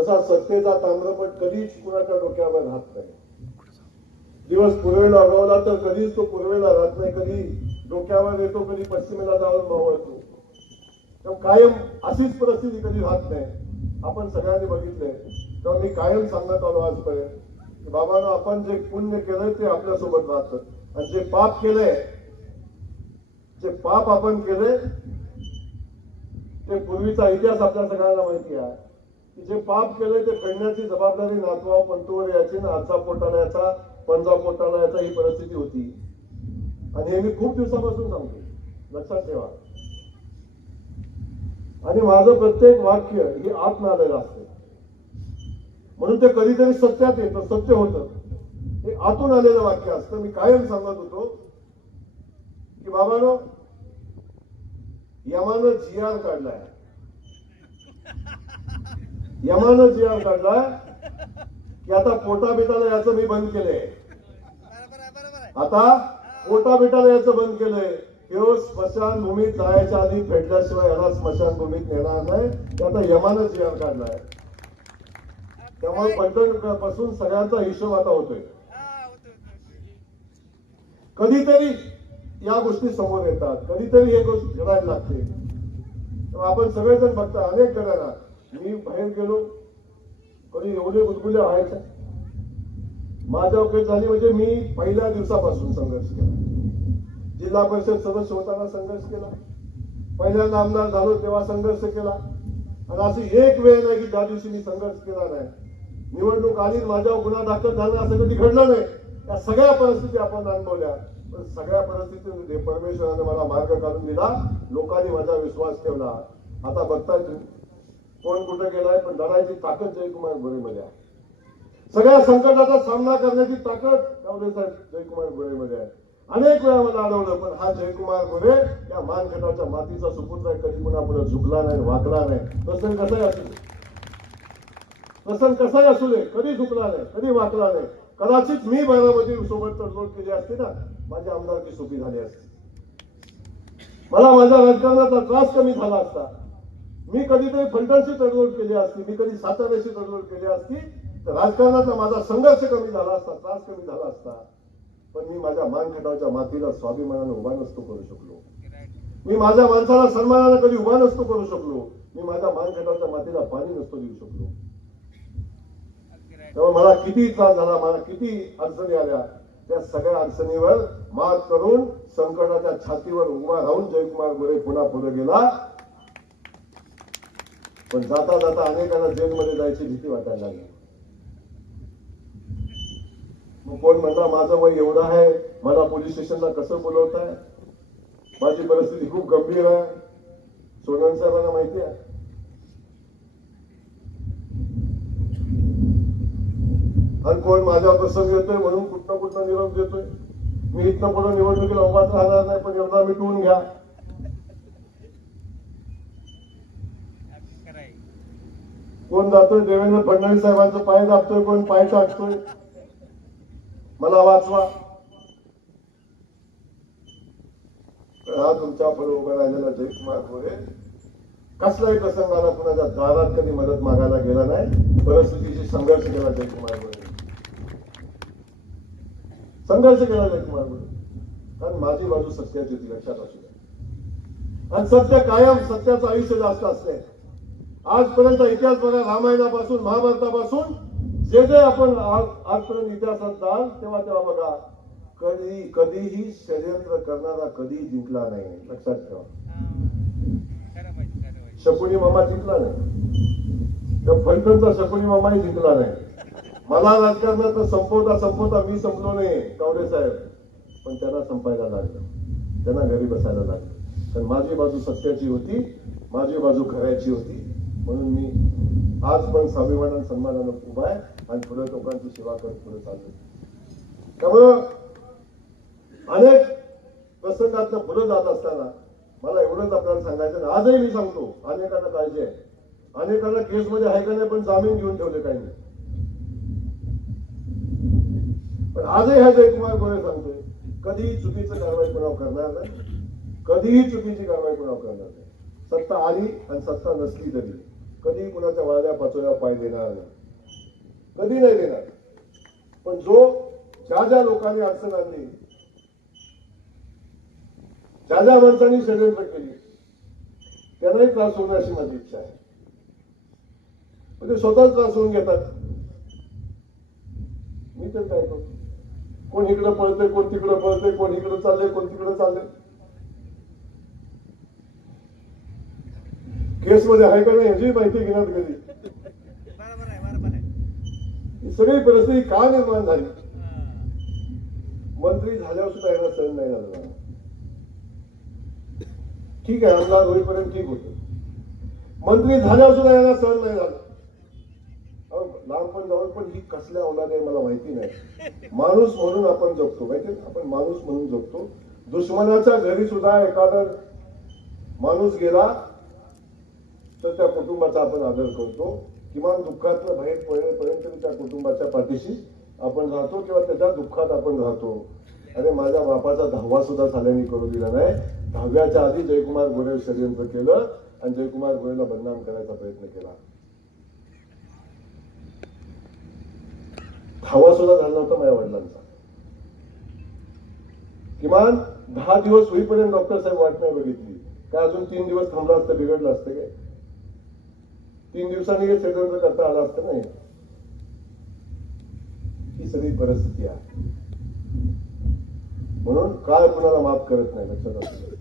तसा सत्तेचा ताम्रपट कधीच कुणाच्या डोक्यावर राहत नाही. दिवस पूर्वेला उगवला तर कधीच तो पूर्वेला राहत नाही. कधी डोक्यावर येतो कधी पश्चिमेला जाऊन मावळतो कायम अशीच परिस्थिती कधी राहत नाही. आपण सगळ्यांनी बघितलंय तेव्हा मी कायम सांगत आलो आजपर्यंत की आपण जे पुण्य केलंय ते आपल्यासोबत राहतं. आणि जे पाप केलंय जे पाप आपण केले ते पूर्वीचा इतिहास आपल्या सगळ्यांना माहिती आहे. जे पाप केले ते फेडण्याची जबाबदारी नातवा पंतूवर याची ना. आजचा पोटाला याचा पंजा पोटाला याचा ही परिस्थिती होती. आणि हे मी खूप दिवसापासून सांगतो. लक्षात ठेवा. आणि माझं प्रत्येक वाक्य हे आत आलेलं असतं. म्हणून ते कधीतरी सत्यात येतं सत्य होतं. हे आतून आलेलं वाक्य असतं. मी कायम सांगत होतो की बाबानो यमानं जी आर काढलाय. यमानं जीवन काढला की आता पोटा बिटाला याचं मी बंद केलंय. आता पोटा बिटाला याचं बंद केलंय. केवळ स्मशानभूमीत जायच्या आधी फेडल्याशिवाय याला स्मशानभूमीत नेणार नाही. ते आता यमानं जीवन काढलाय. त्यामुळे पंढरपूरपासून सगळ्यांचा हिशोब आता होतोय. कधीतरी या गोष्टी समोर येतात. कधीतरी हे गोष्ट घडायला लागते. तर आपण सगळेजण बघता अनेक जणांना मी बाहेर गेलो. कधी एवढे गुदगुले व्हायचे माझ्या ओके झाली म्हणजे मी पहिल्या दिवसापासून संघर्ष केला. जिल्हा परिषद सदस्य होताना संघर्ष केला. पहिल्यांदा आमदार झालो तेव्हा संघर्ष केला. आणि अशी एक वेळ नाही की त्या दिवशी मी संघर्ष केला नाही. निवडणूक आली माझ्यावर गुन्हा दाखल झाला असं कधी घडलं नाही. त्या सगळ्या परिस्थिती आपण अनुभवल्या पण सगळ्या परिस्थितीमध्ये परमेश्वराने मला मार्ग काढून दिला. लोकांनी माझा विश्वास ठेवला. आता बघताय तुम्ही. कोण कुठे गेलाय पण लढायची ताकद जयकुमार गोरेमध्ये आहे. सगळ्या संकटाचा सामना करण्याची ताकद गावडे साहेब जयकुमार गोरेमध्ये आहे. अनेक वेळा मला आढळलं पण हा जयकुमार गोरे या मानखटाच्या मातीचा सुपुत्र आहे कधी कुणा पुढे झुकला नाही वाकला नाही. प्रसंग कसाही असू दे. प्रसंग कसाही असू दे कधी झुकला नाही कधी वाकला नाही. कदाचित मी बारामती सोबत तडजोड केली असती ना माझी आमदारकी सोपी झाली असती. मला माझ्या राजकारणाचा त्रास कमी झाला असता. मी कधीतरी फलटणशी तडजोड केली असती मी कधी साताऱ्याशी तडजोड केली असती तर राजकारणाचा माझा संघर्ष कमी झाला असता त्रास कमी झाला असता. पण मी माझ्या मानखटावच्या मातीला स्वाभिमानाने उभा नसतो करू शकलो. मी माझ्या माणसाला सन्मानाने कधी उभा नसतो करू शकलो. मी माझ्या मानखटावच्या मातीला पाणी नसतो देऊ शकलो. अगदी तेव्हा मला किती त्रास झाला मला किती अडचणी आल्या त्या सगळ्या अडचणीवर मात करून संकटाच्या छातीवर उभा राहून जयकुमार गोरे पुन्हा पुढे गेला. पण जाता जाता अनेकांना जेलमध्ये जायची भीती वाटायला लागली. मग कोण म्हणला माझं वय एवढं आहे मला पोलीस स्टेशनला कसं बोलवताय? माझी परिस्थिती खूप गंभीर आहे. सोनवणे साहेबांना माहिती आहे? आणि कोण माझ्या प्रसंग येतोय म्हणून कुठनं कुठनं निरोप देतोय? मी इथनं पुढे निवडणुकीला उभाच राहणार नाही पण एवढा मिटवून घ्या अगदी खरं आहे. कोण जातोय? देवेंद्र फडणवीस साहेबांचं पाय दाबतोय कोण? पाय टाकतोय मला वाचवा. हा तुमच्यापुढे उभा राहिलेला जयकुमार मोरे कसलाही प्रसंग आला कुणाच्या दारात कधी मदत मागायला गेला नाही. परिस्थितीशी संघर्ष केला जयकुमार मोरे संघर्ष केला जयकुमार मोरे कारण माझी बाजू सत्याची होती लक्षात असू द्या. आणि सत्य कायम सत्याचं आयुष्य जास्त असते आजपर्यंत इतिहास बघा रामायणापासून महाभारतापासून जे जे आपण आज- आजपर्यंत इतिहासात जाल तेव्हा तेव्हा बघा. कधी कधीही षडयंत्र करणारा कधी जिंकला नाही. लक्षात ठेवा. शकुनी मामा जिंकला नाही. तर फलटणचा शकुनी मामाही जिंकला नाही. मला राजकारणात संपवता संपवता मी संपलो नाही कावडे साहेब. पण त्यांना संपायला लागलं. त्यांना घरी बसायला लागलं. तर माझी बाजू सत्याची होती माझी बाजू खऱ्याची होती. म्हणून मी आज पण स्वाभिमानानं सन्मानानं उभा आहे आणि पुढे लोकांची सेवा करत पुढे चाललो त्यामुळं अनेक प्रसंगात पुढे जात असताना मला एवढंच आपल्याला सांगायचं आजही मी सांगतो अनेकांना काळजी आहे अनेकांना केसमध्ये आहे का नाही पण जामीन घेऊन ठेवले काही नाही. पण आजही हा जयकुमार गोरे सांगतोय कधीही चुकीचं कारवाई कोणावर करणार नाही. कधीही चुकीची कारवाई कोणावर करणार नाही. सत्ता आली आणि सत्ता नसली तरी. कधी कुणाच्या वाळल्या पाचोळ्या पाय देणार नाही. कधी नाही देणार. पण जो ज्या ज्या लोकांनी अडचण आणली ज्या ज्या माणसांनी षडयंत्र केली त्यांनाही त्रास होणं अशी माझी इच्छा आहे. म्हणजे ते स्वतःच त्रास होऊन घेतात. मी तर काय करतो कोण इकडं पळतंय कोण तिकडं पळतंय कोण इकडं चाललंय कोण तिकडं चाललंय? केस मध्ये आहे का नाही ह्याची माहिती घेणार कधी सगळी परिस्थिती का निर्माण झाली? मंत्री झाल्यावर सुद्धा याला सहन नाही झाला ठीक आहे आमदार होईपर्यंत ठीक होत. मंत्री झाल्यावर सुद्धा याला सहन नाही झाला. लहानपण जाऊन पण ही कसल्या औलाद आहे मला माहिती नाही. माणूस म्हणून आपण जगतो माहिती आपण माणूस म्हणून जगतो. दुश्मनाच्या घरी सुद्धा एखादा माणूस गेला तर त्या कुटुंबाचा आपण आदर करतो. किमान दुःखातलं बाहेर पडेपर्यंत त्या कुटुंबाच्या पाठीशी आपण राहतो किंवा त्याच्या दुःखात आपण राहतो. अरे माझ्या बापाचा दहावा सुद्धा झाल्याने करू दिला नाही. दहाव्याच्या आधी जयकुमार गोरे षडयंत्र केलं आणि जयकुमार गोरेला बदनाम करायचा प्रयत्न केला. दहावा सुद्धा झाला नव्हता माझ्या वडिलांचा. किमान दहा दिवस होईपर्यंत डॉक्टर साहेब वाट नाही बघितली. काय अजून तीन दिवस थांबला असतं बिघडलं असतं काय? तीन दिवसांनी हे षडयंत्र करता आलं असतं नाही ही? सगळी परिस्थिती आहे. म्हणून काळ कुणाला माफ करत नाही लक्षात असू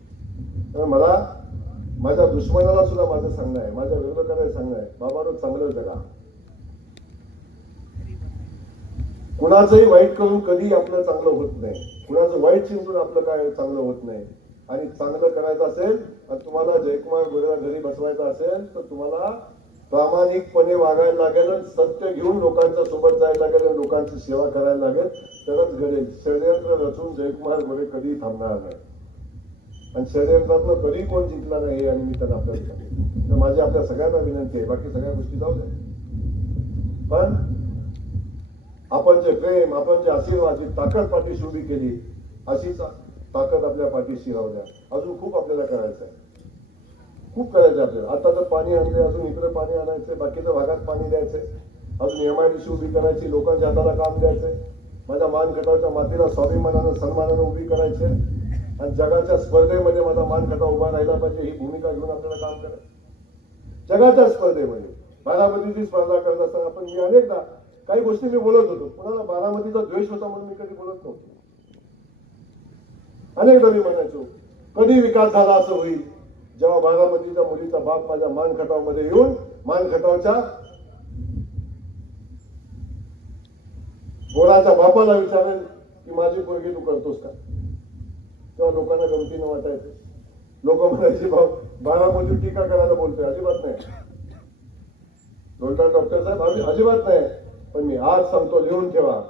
तर मला माझ्या दुश्मनाला सुद्धा माझं सांगणं आहे माझ्या विरोधकाला सांगणं आहे. बाबा रोज चांगलं जगा कुणाचंही वाईट करून कधी आपलं चांगलं होत नाही. कुणाचं वाईट चिंतून आपलं काय चांगलं होत नाही. आणि चांगलं करायचं असेल आणि तुम्हाला जयकुमार गोरेला घरी बसवायचं असेल तर तुम्हाला प्रामाणिकपणे वागायला लागेल आणि सत्य घेऊन लोकांच्या सोबत जायला लागेल आणि लोकांची सेवा करायला लागेल तरच घडेल. षडयंत्र रचून जयकुमार गोरे कधी थांबणार नाही. आणि षडयंत्रातलं कधी कोण जिंकला नाही आणि मी त्यांना आपल्याला तर माझी आपल्या सगळ्यांना विनंती आहे. बाकी सगळ्या गोष्टी जाऊ द्या. पण आपण जे प्रेम आपण जे आशीर्वाद जी ताकद पाठीशी उभी केली अशीच ताकद आपल्या पाठीशी राहू द्या. अजून खूप आपल्याला करायचं आहे. खूप करायचं आपल्याला आता तर पाणी आणले अजून इकडे पाणी आणायचंय बाकीच्या भागात पाणी द्यायचे अजून एम आय डी सी उभी करायची लोकांच्या हाताला काम द्यायचंय. माझ्या मान खटावच्या मातीला स्वाभिमानानं सन्मानानं उभी करायची आणि जगाच्या स्पर्धेमध्ये माझा मान खटा उभा राहिला पाहिजे ही भूमिका घेऊन आपल्याला काम करायचं जगाच्या स्पर्धेमध्ये. बारामतीची स्पर्धा करत असताना आपण मी अनेकदा काही गोष्टी मी बोलत होतो. कुणाला बारामतीचा द्वेष होता म्हणून मी कधी बोलत नव्हतो. अनेकदा मी म्हणायचो कधी विकास झाला असं होईल? जेव्हा बारामतीच्या मुलीचा बाप माझ्या मानखटावमध्ये येऊन मानखटावच्या बोराच्या बापाला विचारेल की माझी पोरगी तू करतोस का? तेव्हा लोकांना गमतीनं वाटायचं. लोक म्हणायचे भाऊ बारामती टीका करायला बोलतोय अजिबात नाही. डॉक्टर डॉक्टर साहेब आम्ही अजिबात नाही पण मी आज सांगतो लिहून ठेवा.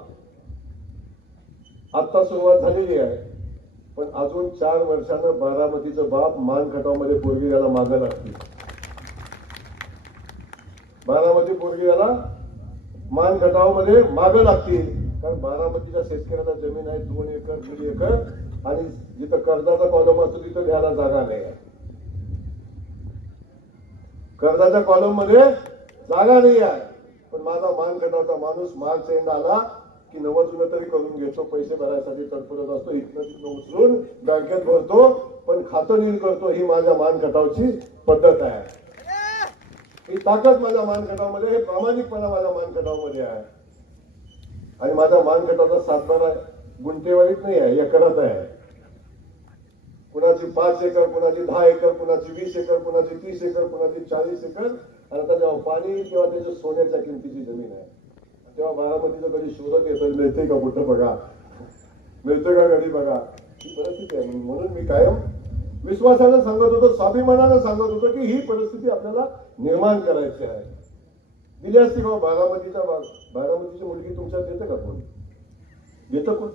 आत्ता सुरुवात झालेली आहे. पण अजून चार वर्षानं बारामतीचं बाप मान खटावमध्ये पोरगी याला मागं लागतील बारामती पोरगी याला मान खटावमध्ये मागं लागतील कारण बारामतीच्या शेतकऱ्याला जमीन आहे दोन एकर दीड एकर आणि जिथं कर्जाचा कॉलम असतो तिथं घ्यायला जागा नाही. आहे कर्जाच्या कॉलममध्ये जागा नाही आहे. पण माझा मान खटावचा माणूस मार्च एंड आला की नवं जुनं तरी करून घेतो पैसे भरायसाठी तडफडत असतो इथनं तिथनं उचलून बँकेत भरतो पण खातं नील करतो ही माझ्या मानखटावची पद्धत आहे. ही ताकद माझ्या मानखटावमध्ये हे प्रामाणिकपणा माझ्या मानखटावमध्ये आहे. आणि माझ्या मानखटाचा सातबारा गुंटेवारीत नाही आहे एकरात आहे. कुणाची पाच एकर कुणाची दहा एकर कुणाची वीस एकर कुणाची तीस एकर कुणाची चाळीस एकर आणि आता जेव्हा पाणी किंवा त्याच्या सोन्याच्या किमतीची जमीन आहे. तेव्हा बारामतीचा कधी शोधक येतं मिळते का कुठं बघा? मिळतं का कधी बघा? ही परिस्थिती आहे. म्हणून मी कायम विश्वासानं सांगत होतो स्वाभिमानानं सांगत होतो की ही परिस्थिती आपल्याला निर्माण करायची आहे. दिली असती का हो बारामतीचा बा- बारामतीची मुलगी तुमच्यात देते का कोण? देतं कोण?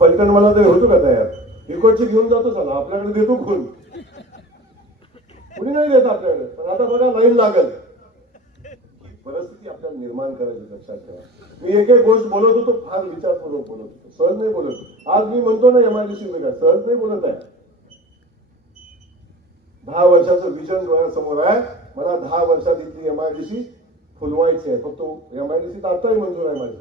फलटण मला तरी होतो का तयार? इकडची घेऊन जातो चला. आपल्याकडे देतो कोण? कुणी नाही देत आपल्याकडे. पण आता बघा लाईन लागल. परिस्थिती आपल्याला निर्माण करायची लक्षात ठेवा. मी एक एक गोष्ट बोलत होतो फार विचारपूर्वक बोलत होतो. सहज नाही बोलत आज मी म्हणतो ना एमआयडीसी वेगळा सहज नाही बोलत आहे. दहा वर्षाचं विजन डोळ्यासमोर आहे. मला दहा वर्षात इथली एमआयडीसी फुलवायची आहे. फक्त एमआयडीसी आताही मंजूर आहे माझी.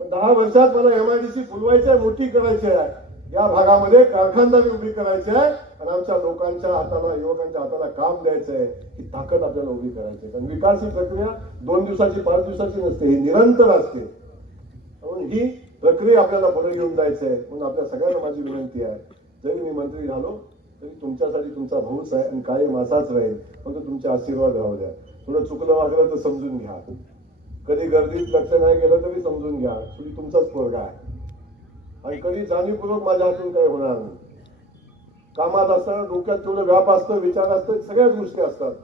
पण दहा वर्षात मला एमआयडीसी फुलवायची आहे मोठी करायची आहे. या भागामध्ये कारखानदारी उभी करायची आहे. आणि आमच्या लोकांच्या हाताला युवकांच्या हाताला काम द्यायचं आहे. ही ताकद आपल्याला उभी करायची आहे. कारण विकास ही प्रक्रिया दोन दिवसाची पाच दिवसाची नसते. ही निरंतर असते. म्हणून ही प्रक्रिया आपल्याला पुढे घेऊन जायचं आहे. म्हणून आपल्या सगळ्यांना माझी विनंती आहे. जरी मी मंत्री झालो तरी तुमच्यासाठी तुमचा भाऊच आहे आणि कायम असाच राहील. फक्त तुमचे आशीर्वाद राहू द्या. थोडं चुकलं वागलं तर समजून घ्या. कधी गर्दीत लक्ष नाही गेलं तरी समजून घ्या. तुमचाच पोरगा आहे. आणि कधी जाणीवपूर्वक माझ्या हातून काय होणार नाही. कामात असताना डोक्यात थोडं व्याप असतं विचार असतं सगळ्याच गोष्टी असतात.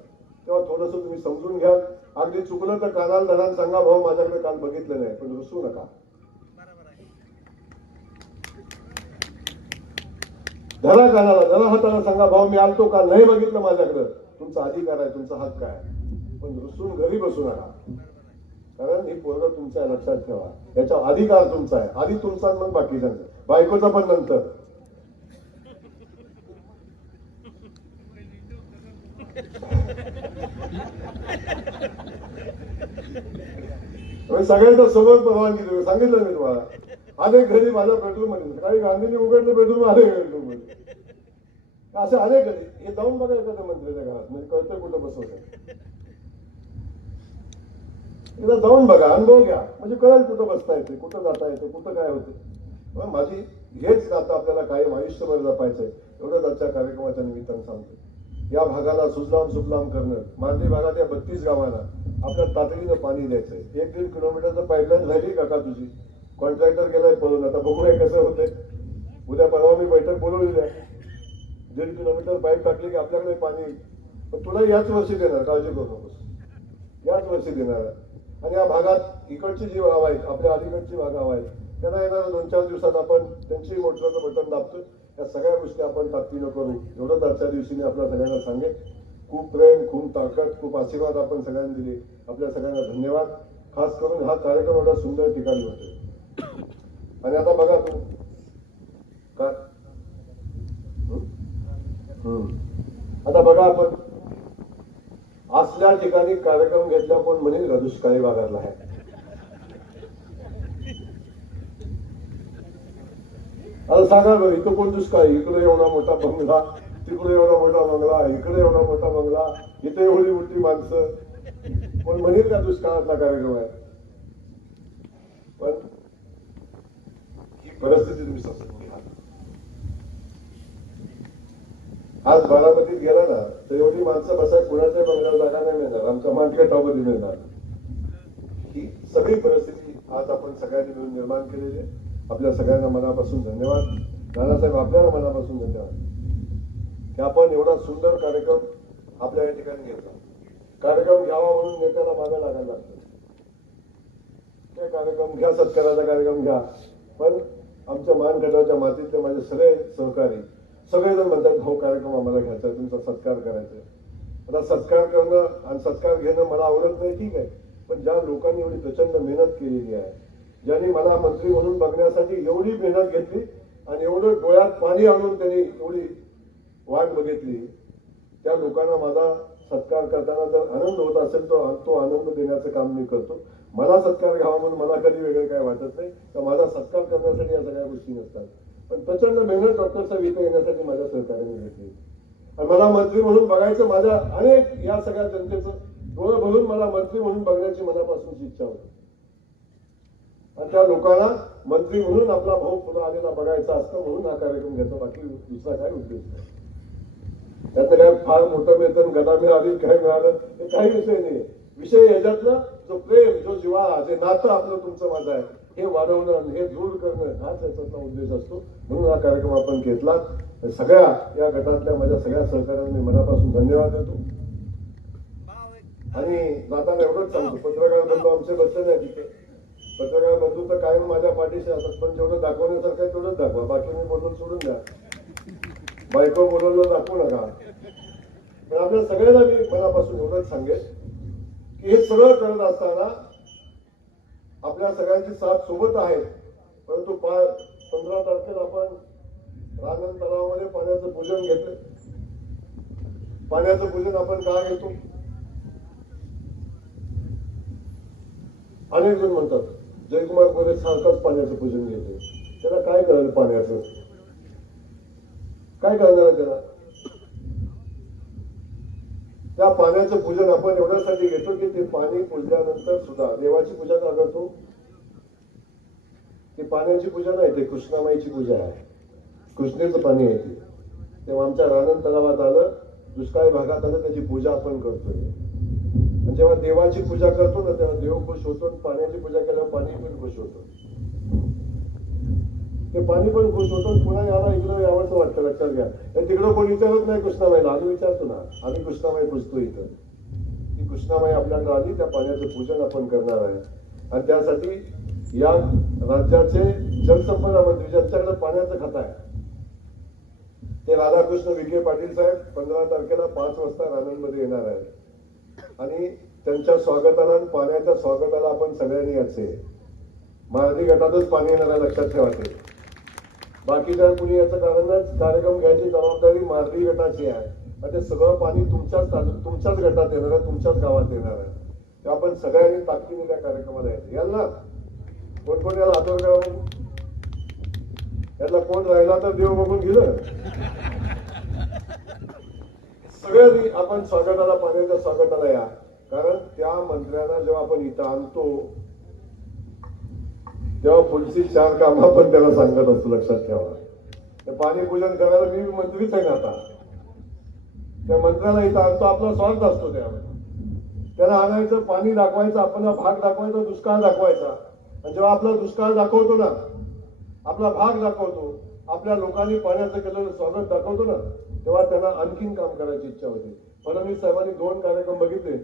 तेव्हा थोडस तुम्ही समजून घ्या. अगदी चुकलं तर कानाला धरान सांगा भाऊ माझ्याकडे काल बघितलं नाही. पण रुसू नका. धरा कानाला धरा हाताला सांगा भाऊ मी आलतो का नाही बघितलं माझ्याकडं. तुमचा अधिकार आहे तुमचा हक्क आहे. पण रुसून घरी बसू नका. कारण ही पोरं तुमच्या लक्षात ठेवा. याचा अधिकार तुमचा आहे. आधी तुमचा मग बाकीच्यांचा बायकोचा पण नंतर. म्हणजे सगळ्यांचा सोबत परवानगी देऊ. सांगितलं मी तुम्हाला. अनेक घरी माझ्या बेडरूममध्ये. काही गांधीने उघडलं बेडरूम आले बेडरूममध्ये. असं अनेक घरी हे जाऊन बघा एखाद्या मंत्र्याच्या घरात. म्हणजे कळतं कुठं बसवतं एकदा जाऊन बघा अनुभव घ्या. म्हणजे कळेल कुठं बसता येते कुठं जाता येते कुठं काय होते मग माझी हेच आता आपल्याला कायम आयुष्यभर आहे. एवढंच आजच्या कार्यक्रमाच्या निमित्तानं सांगतो. या भागाला सुजलाम सुजलाम करणं मांडली भागात या बत्तीस गावांना आपल्या तातडीनं पाणी द्यायचंय. एक दीड किलोमीटरचं पाईपलाईन झाली काका तुझी. कॉन्ट्रॅक्टर गेलाय पळून. आता बघूया कसं होतंय. उद्या परवा मी बैठक बोलवली आहे. दीड किलोमीटर पाईप टाकली की आपल्याकडे पाणी पण तुला याच वर्षी देणार काळजी करू नकोस. याच वर्षी देणार. आहे. आणि या भागात इकडची जी गाव आहेत आपल्या अलीकडची गाव आहेत त्यांना येणाऱ्या दोन चार दिवसात आपण त्यांची मोटरचं बटन दाबतो या सगळ्या गोष्टी आपण ताकदीनं करू एवढंच आजच्या दिवशी मी आपल्या सगळ्यांना सांगेन. खूप प्रेम खूप ताकद खूप आशीर्वाद आपण सगळ्यांनी दिले. आपल्या सगळ्यांना धन्यवाद. खास करून हा कार्यक्रम एवढा सुंदर ठिकाणी होतो आणि आता बघा तू काय? आता बघा आपण. असल्या ठिकाणी कार्यक्रम घेतला कोण म्हणेल का दुष्काळी भागातला आहे आता सांगा बरं इथं कोण दुष्काळी इकडे एवढा मोठा बंगला तिकडे एवढा मोठा बंगला इकडे एवढा मोठा बंगला इथे एवढी मोठी माणसं. कोण म्हणेल का दुष्काळातला कार्यक्रम आहे? पण ही परिस्थिती तुम्ही समजा घ्या आज बारामतीत गेला ना तर एवढी माणसं बसा कुणाच्या बंगल्यावर जागा नाही मिळणार. आमच्या मार्केटामध्ये मिळणार. ही सगळी परिस्थिती आज आपण सगळ्यांनी मिळून निर्माण केलेली आहे. आपल्या सगळ्यांना मनापासून धन्यवाद. नानासाहेब आपल्याला मनापासून धन्यवाद. की आपण एवढा सुंदर कार्यक्रम आपल्या या ठिकाणी घेतला. कार्यक्रम घ्यावा म्हणून नेत्याला मागे लागायला लागतं. ते कार्यक्रम घ्या सत्काराचा कार्यक्रम घ्या. पण आमच्या मानगटाच्या मातीतले माझे सगळे सहकारी सगळेजण म्हणतात भाऊ कार्यक्रम आम्हाला घ्यायचा आहे, तुमचा सत्कार करायचा आहे." आता सत्कार करणं आणि सत्कार घेणं मला आवडत नाही ठीक आहे. पण ज्या लोकांनी एवढी प्रचंड मेहनत केलेली आहे ज्यांनी मला मंत्री म्हणून बघण्यासाठी एवढी मेहनत घेतली आणि एवढं डोळ्यात पाणी आणून त्यांनी एवढी वाट बघितली त्या लोकांना माझा सत्कार करताना जर आनंद होत असेल तर तो आनंद देण्याचं काम मी करतो. मला सत्कार घ्यावा म्हणून मला कधी वेगळं काय वाटत नाही. तर माझा सत्कार करण्यासाठी या सगळ्या गोष्टी नसतात. पण प्रचंड मेहनत डॉक्टरचा साहेब येण्यासाठी माझ्या सहकार्याने घेतली. आणि मला मंत्री म्हणून बघायचं माझ्या अनेक या सगळ्या जनतेचं डोळं भरून मला मंत्री म्हणून बघण्याची मनापासूनची इच्छा होती. आणि त्या लोकांना मंत्री म्हणून आपला भाऊ पुढे आलेला बघायचा असतं म्हणून हा कार्यक्रम घेतो बाकी दुसरा काय उद्देश नाही. त्यात काय फार मोठं वेतन गदा मिळाली काय मिळालं हे काही विषय नाही विषय याच्यातला जो प्रेम जो जिव्हाळा जे नातं आपलं तुमचं माझं आहे हे वाढवणं हे दूर करणं हाच याच्यातला उद्देश असतो. म्हणून हा कार्यक्रम आपण घेतला. सगळ्या या गटातल्या माझ्या सगळ्या सहकाऱ्यांनी मनापासून धन्यवाद देतो. आणि जाताना एवढंच सांगतो पत्रकार बंधू आमचे बसले नाही तिथे. पत्रकार बंधू तर कायम माझ्या पाठीशी असतात पण जेवढं दाखवण्यासारखं आहे तेवढंच दाखवा. बाकी मी बोलून सोडून द्या. बायको बोलवलं दाखवू नका. पण आपल्या सगळ्यांना मी मनापासून एवढंच सांगेल की हे सगळं करत असताना आपल्या सगळ्यांची साथ सोबत आहे. परंतु पा पंधरा तारखेला आपण रानन तलावामध्ये पाण्याचं पूजन घेतलं. पाण्याचं पूजन आपण का घेतो? अनेक जण म्हणतात जयकुमार कोरे सारखंच पाण्याचं पूजन घेतो त्याला काय कळलं पाण्याचं? काय करणार त्याला? त्या पाण्याचं पूजन आपण एवढ्यासाठी घेतो की ते पाणी पुजल्यानंतर सुद्धा देवाची पूजा का करतो? ती पाण्याची पूजा नाही ते कृष्णामाईची पूजा आहे. कृष्णेचं पाणी आहे ते. तेव्हा आमच्या रानन तलावात आलं दुष्काळी भागात आलं त्याची पूजा आपण करतोय. जेव्हा देवाची पूजा करतो ना तेव्हा देव खुश होतो आणि पाण्याची पूजा केल्यावर पाणी पण खुश होतो. ते पाणी पण खुश होतं. पुन्हा याला इकडं यावंच वाटतं लक्षात घ्या. तिकडं कोण विचारत नाही कृष्णाबाईला. आम्ही विचारतो ना. आम्ही कृष्णामाई पुजतो इथं. ती कृष्णाबाई आपल्याकडे आली त्या पाण्याचं पूजन आपण करणार आहे. आणि त्यासाठी या राज्याचे जलसंपदा मंत्री ज्यांच्याकडे पाण्याचं खत आहे. ते राधाकृष्ण विखे पाटील साहेब पंधरा तारखेला पाच वाजता रानांमध्ये येणार आहेत. आणि त्यांच्या स्वागताला आणि पाण्याच्या स्वागताला आपण सगळ्यांनी याचे मारुती गटातच पाणी येणार आहे लक्षात ठेवा ते बाकीच्या कुणी याचं कारणच कार्यक्रम घ्यायची जबाबदारी मारली गटाची आहे. आणि ते सगळं पाणी तुमच्याच तुमच्याच गटात येणार आहे तुमच्याच गावात येणार आहे. ते आपण सगळ्यांनी ताकदीने त्या कार्यक्रमाला यायचं. याल ना कोण कोण याला हातवर करा यातला कोण राहिला तर देव बघून गेलं सगळ्यांनी आपण स्वागताला पाण्याच्या स्वागताला या. कारण त्या मंत्र्यांना जेव्हा आपण इथं आणतो तेव्हा पुढची चार कामं आपण त्याला सांगत असतो लक्षात ठेवा. ते पाणी पूजन करायला मी मंत्रीच आहे ना आता. त्या मंत्र्याला इथं आणतो आपला स्वार्थ असतो त्यावेळेला त्याला आणायचं पाणी दाखवायचं आपला भाग दाखवायचा दुष्काळ दाखवायचा. आणि जेव्हा आपला दुष्काळ दाखवतो ना आपला भाग दाखवतो आपल्या लोकांनी पाण्याचं केलेलं स्वागत दाखवतो ना तेव्हा त्यांना आणखीन काम करायची इच्छा होती. फडणवीस साहेबांनी दोन कार्यक्रम बघितले.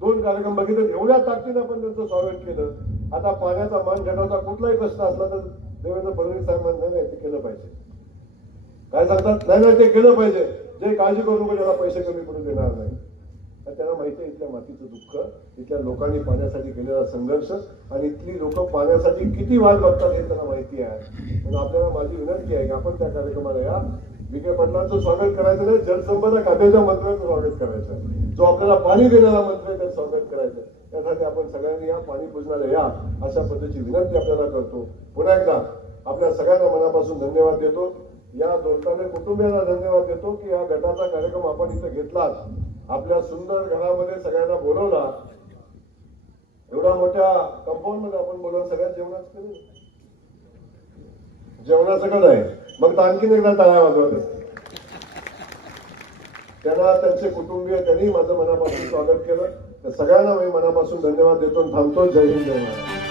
दोन कार्यक्रम बघितले एवढ्या ताकदीने आपण त्यांचं स्वागत केलं. आता पाण्याचा मान घटवचा कुठलाही प्रश्न असला तर देवेंद्र फडणवीस साहेबांना नाही ते केलं पाहिजे. काय सांगतात? नाही नाही ते केलं पाहिजे. जे काळजी करू नको त्याला पैसे कमी पडू देणार नाही. तर त्यांना माहिती आहे इथल्या मातीचं दुःख इथल्या लोकांनी पाण्यासाठी केलेला संघर्ष आणि इथली लोक पाण्यासाठी किती वाट बघतात हे त्यांना माहिती आहे. म्हणून आपल्याला माझी विनंती आहे की आपण त्या कार्यक्रमाला या. विखे पाटलांचं स्वागत करायचं नाही जलसंपदा खात्याच्या मंत्र्याचं स्वागत करायचं. जो आपल्याला पाणी देणारा मंत्री आहे त्याचं स्वागत करायचं. त्यासाठी आपण सगळ्यांनी या पाणी पूजनाला या अशा पद्धतीची विनंती आपल्याला करतो. पुन्हा एकदा आपल्या सगळ्यांना मनापासून धन्यवाद देतो. या दोस्ताने कुटुंबियांना धन्यवाद देतो की या गटाचा कार्यक्रम आपण इथं घेतला आपल्या सुंदर घरामध्ये सगळ्यांना बोलवला. एवढ्या मोठ्या कंपाऊंडमध्ये आपण बोलवलं सगळ्यात जेवणाच करू जेवणाचं कसं आहे? मग तर आणखीन एकदा टाळ्या वाजवत. त्यांना त्यांचे कुटुंबीय त्यांनी माझं मनापासून स्वागत केलं. सगळ्यांना मी मनापासून धन्यवाद देतो थांबतो. जय हिंद जय महाराज